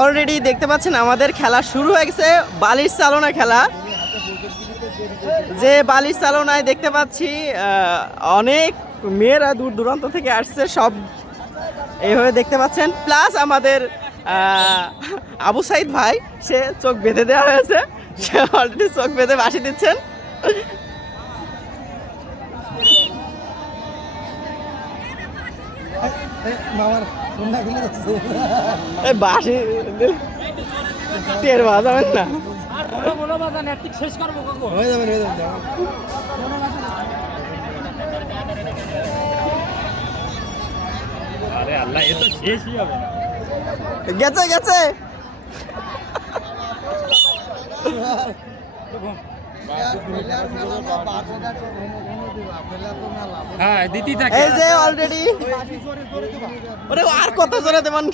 Already দেখতে পাচ্ছেন আমাদের খেলা শুরু হয়ে গেছে, বালির চালনা খেলা। যে বালির চালনায় দেখতে পাচ্ছি অনেক মেয়েরা দূর দূরান্ত থেকে আসছে, সব এইভাবে দেখতে পাচ্ছেন। প্লাস আমাদের আবু সাইদ ভাই, সে চোখ বেঁধে দেওয়া হয়েছে, সে অলরেডি চোখ বেঁধে বাসি দিচ্ছেন। বাসি টের বাজাবেন না। গেছে গেছে এই যে অলরেডি আর কত জোরে দেবেন।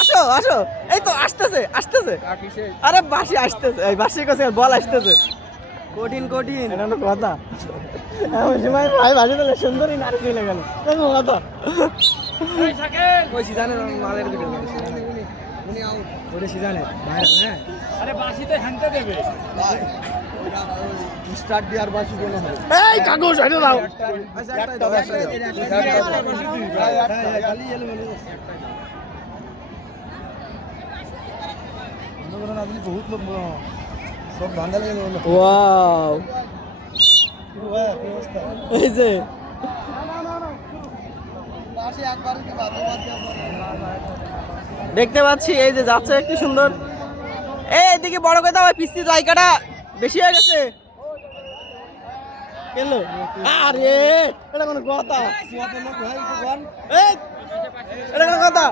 আসো আসো, এই তো আসতেছে আসতেছে। আরে বাসি আসতেছে, এই বাসি কাছে বল আসতেছে। কঠিন কঠিন এটা কথা। এমন সময় ভাই বাসি দিলে সুন্দরী নারী চলে গেল কথা। ওই সিজানে মালের ভিডিও উনি আউট ওরে সিজানে ভাইরাল। হ্যাঁ আরে বাসিতে হ্যান্ডটা দেবে স্টার্ট দিয়ার বাসি কোন হবে। এই কাগজ হইলো দাও একটা বাসি খালি এলো বলে বহুত লোক সব ধান্দা লেগে গেল। ওয়াও এই যে দেখতে পাচ্ছি এই যে যাচ্ছে একটু সুন্দর। এদিকে বড় কথা ওই পিস্তির জায়গাটা বেশি হয়ে গেছে। আরে এটা কোনো কথা, এটা কোনো কথা।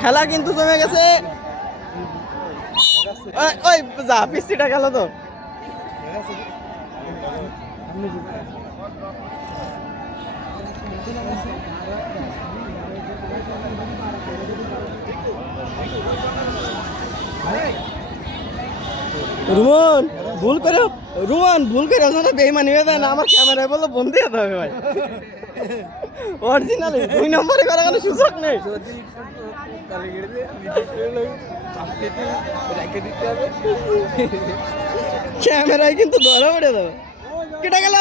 খেলা কিন্তু জমে গেছে। ওই যা পিস্তিটা গেল তো। রুমান ভুল করে, রুমান ভুল করে বেইমানি হয়ে যায় না। আমার ক্যামেরায় বললো বন্ধ হতে হবে ভাই, অরিজিনালি 2 নম্বরে করার কোনো সুযোগ নেই। ক্যামেরায় কিন্তু ধরা পড়ে যাবে। কেটে গেল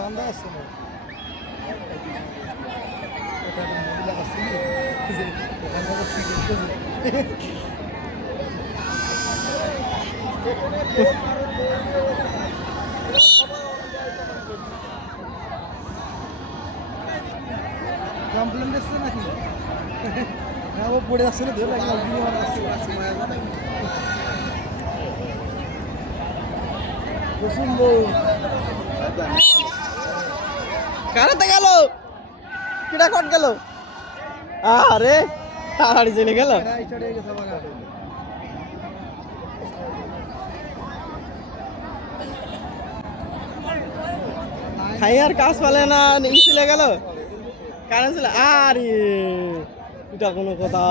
বান্ধা আছে না কমপ্লেন দিচ্ছে নাকি? হ্যাঁ ও পড়ে যাচ্ছে না, ধরে কারাতে গেল, কিটা কট গেল। আরে তাড়াতাড়ি চলে গেল। খাই আর কাজ পালে না, চলে গেল কারণ ছিল। আরে এটা কোনো কথা।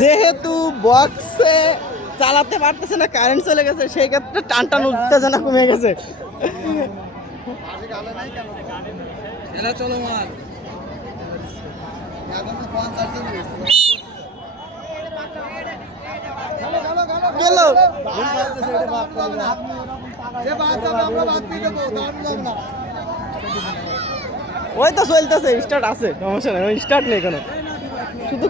যেহেতু বক্সে চালাতে পারতেছে না, কারেন্ট চলে গেছে, সেই ক্ষেত্রে টান টান উত্তেজনা কমে গেছে। চলো মার ওই তো চলতেছে, স্টার্ট আছে, সমস্যা নেই, স্টার্ট নেই কোনো। শুধু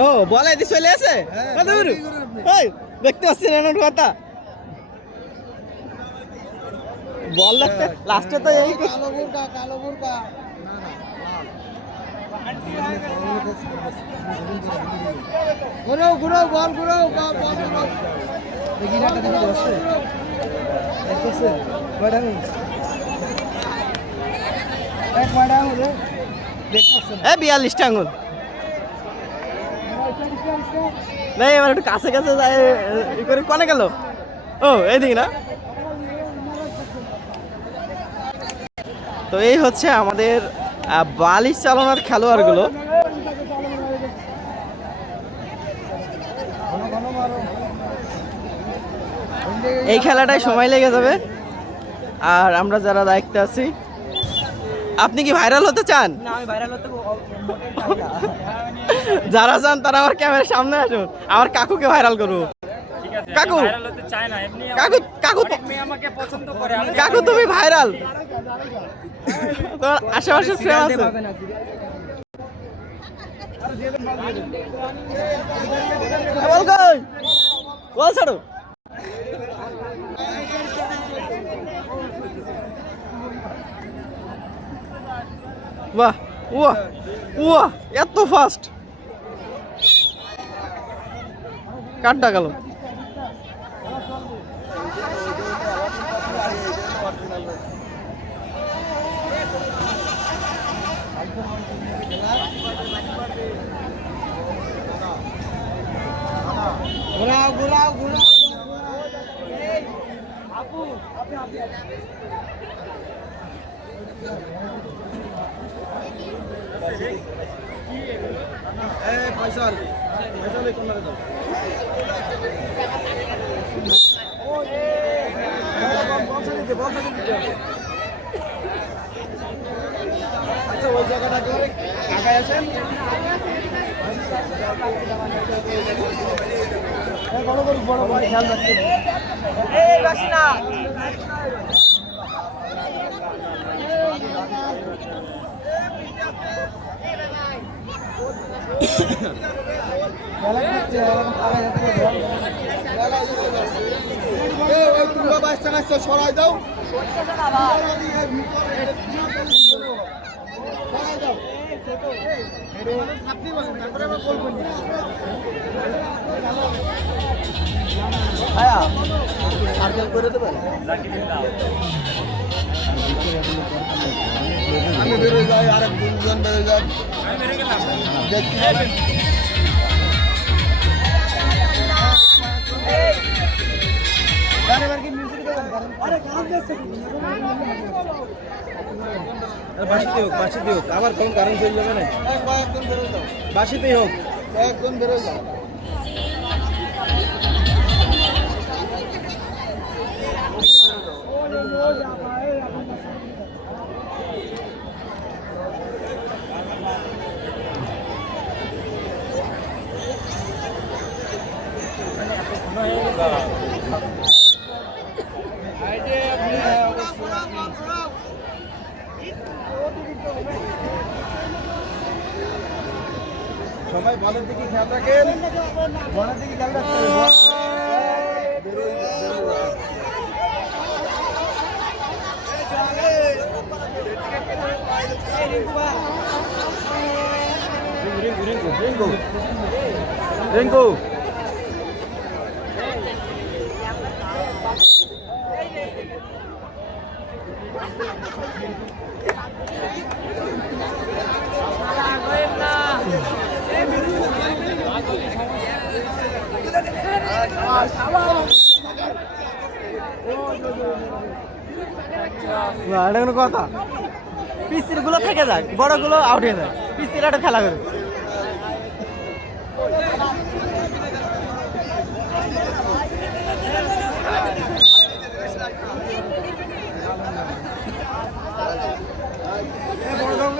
ও বলে দি চলে আছে দেখতে পাচ্ছি না কথা বল লাগতে লাস্টে তো এই কালো বুরকা ঘুরো ঘুরো বল ঘুরো বল ঘুরো দেখি না কত বসে দেখতেছে বড়াং এক বড়াং রে দেখতেছে এ 42 টা আঙ্গুল নাই এবার একটু কাছে কাছে যায় ই করে কোনে গেল ও এইদিকে না তো এই হচ্ছে আমাদের বালিশ চালানোর খেলোয়াড়গুলো এই খেলাটায় সময় লেগে যাবে আর আমরা যারা দায়িত্বে আছি আপনি কি ভাইরাল হতে চান না আমি ভাইরাল হতে যারা চান তারা আমার ক্যামেরার সামনে আসুন আমার কাকুকে ভাইরাল করবো কাকু ভাইরাল হতে চায় না এমনি কাকু কাকু মেয়ে আমাকে পছন্দ করে কাকু তুমি ভাইরাল তোর আশেপাশে ফ্রেম আছে বল কই বল ছাড়ো বাহ ওয়া ওয়া এত ফাস্ট কাটটা গেল ঘুরাও ঘুরাও ঘুরাও আপু আপনি আপনি ফয়সাল ফয়সাল কোন লাগে দাও আচ্ছা ওই জায়গাটা করে আগায় আসেন বড় বড় বড় বড় খেয়াল রাখতে এই রাখি না সরাই দাও করে দেবে আমি বেরোয় যাই আর দুজন বেরোয় যান দেখি বাসিতে হোক আবার কোন কারণ চলে যাবে না বাসিতেই হোক একজন বেরোয় যাও সবাই বলের দিকে খেয়াল রাখেন বলের দিকে খেয়াল রাখতে রিঙ্কু কোনো কথা পিসির গুলো থেকে যাক বড় গুলো আউট হয়ে যায় পিসির একটা খেলা করে বড়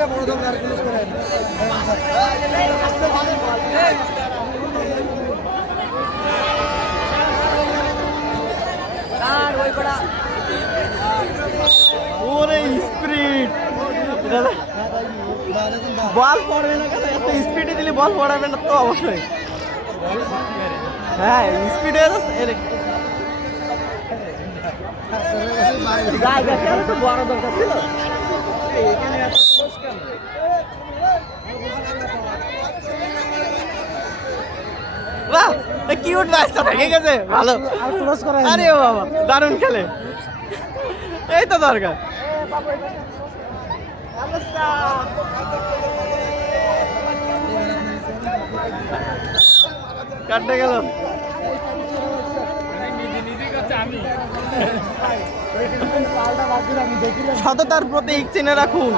ওরে স্পিরিট, বল পড়বে না কেন? এত স্পিডে দিলে বল পড়াবে না তো অবশ্যই। হ্যাঁ স্পিড হয়ে যাচ্ছে। তো বড় দরকার ছিল। বাহ কিউট বাচ্চা থাকে গেছে ভালো। আরে বাবা দারুণ খেলে, এই তো দরকার। কাটতে গেল সততার প্রতীক চিনে রাখুন।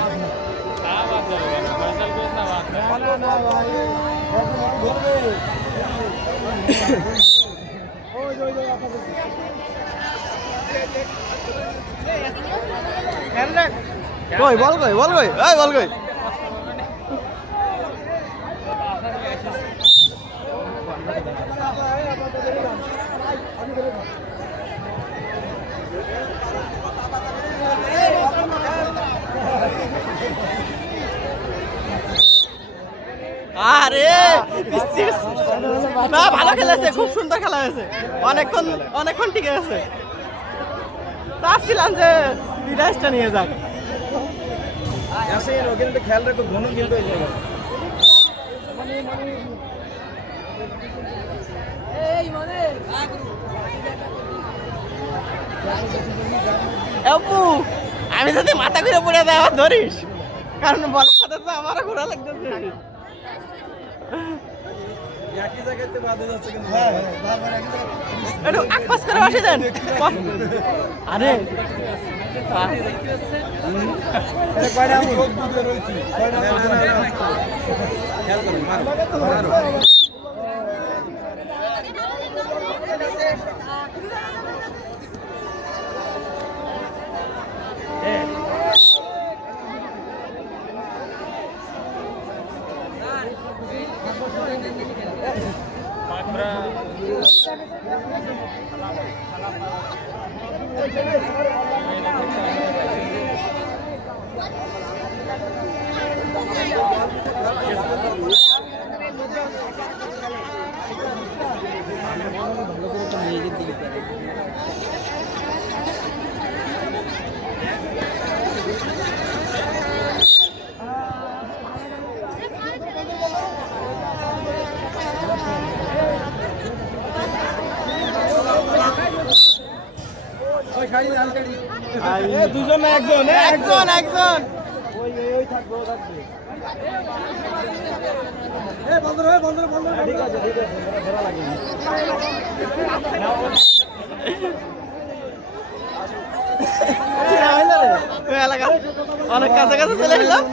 কই বল কই বল কই এই বল কই। আরে না ভালো খেলেছে, খুব সুন্দর খেলা হয়েছে, অনেকক্ষণ টিকে আছে। চাচ্ছিলাম যে বিরাজটা নিয়ে যাক। খেয়াল রাখো ঘন কিন্তু আমি যদি মাথা ঘুরে পড়ে দেয় আবার ধরিস, কারণ বলার সাথে তো আমারও ঘোরা লাগতেছে। একটু আকপাস করে বসে দেন। আরে দুজন একজন একজন একজন ওই থাকবে ও থাকবে। অনেক কাছাকাছি চলে এলাম।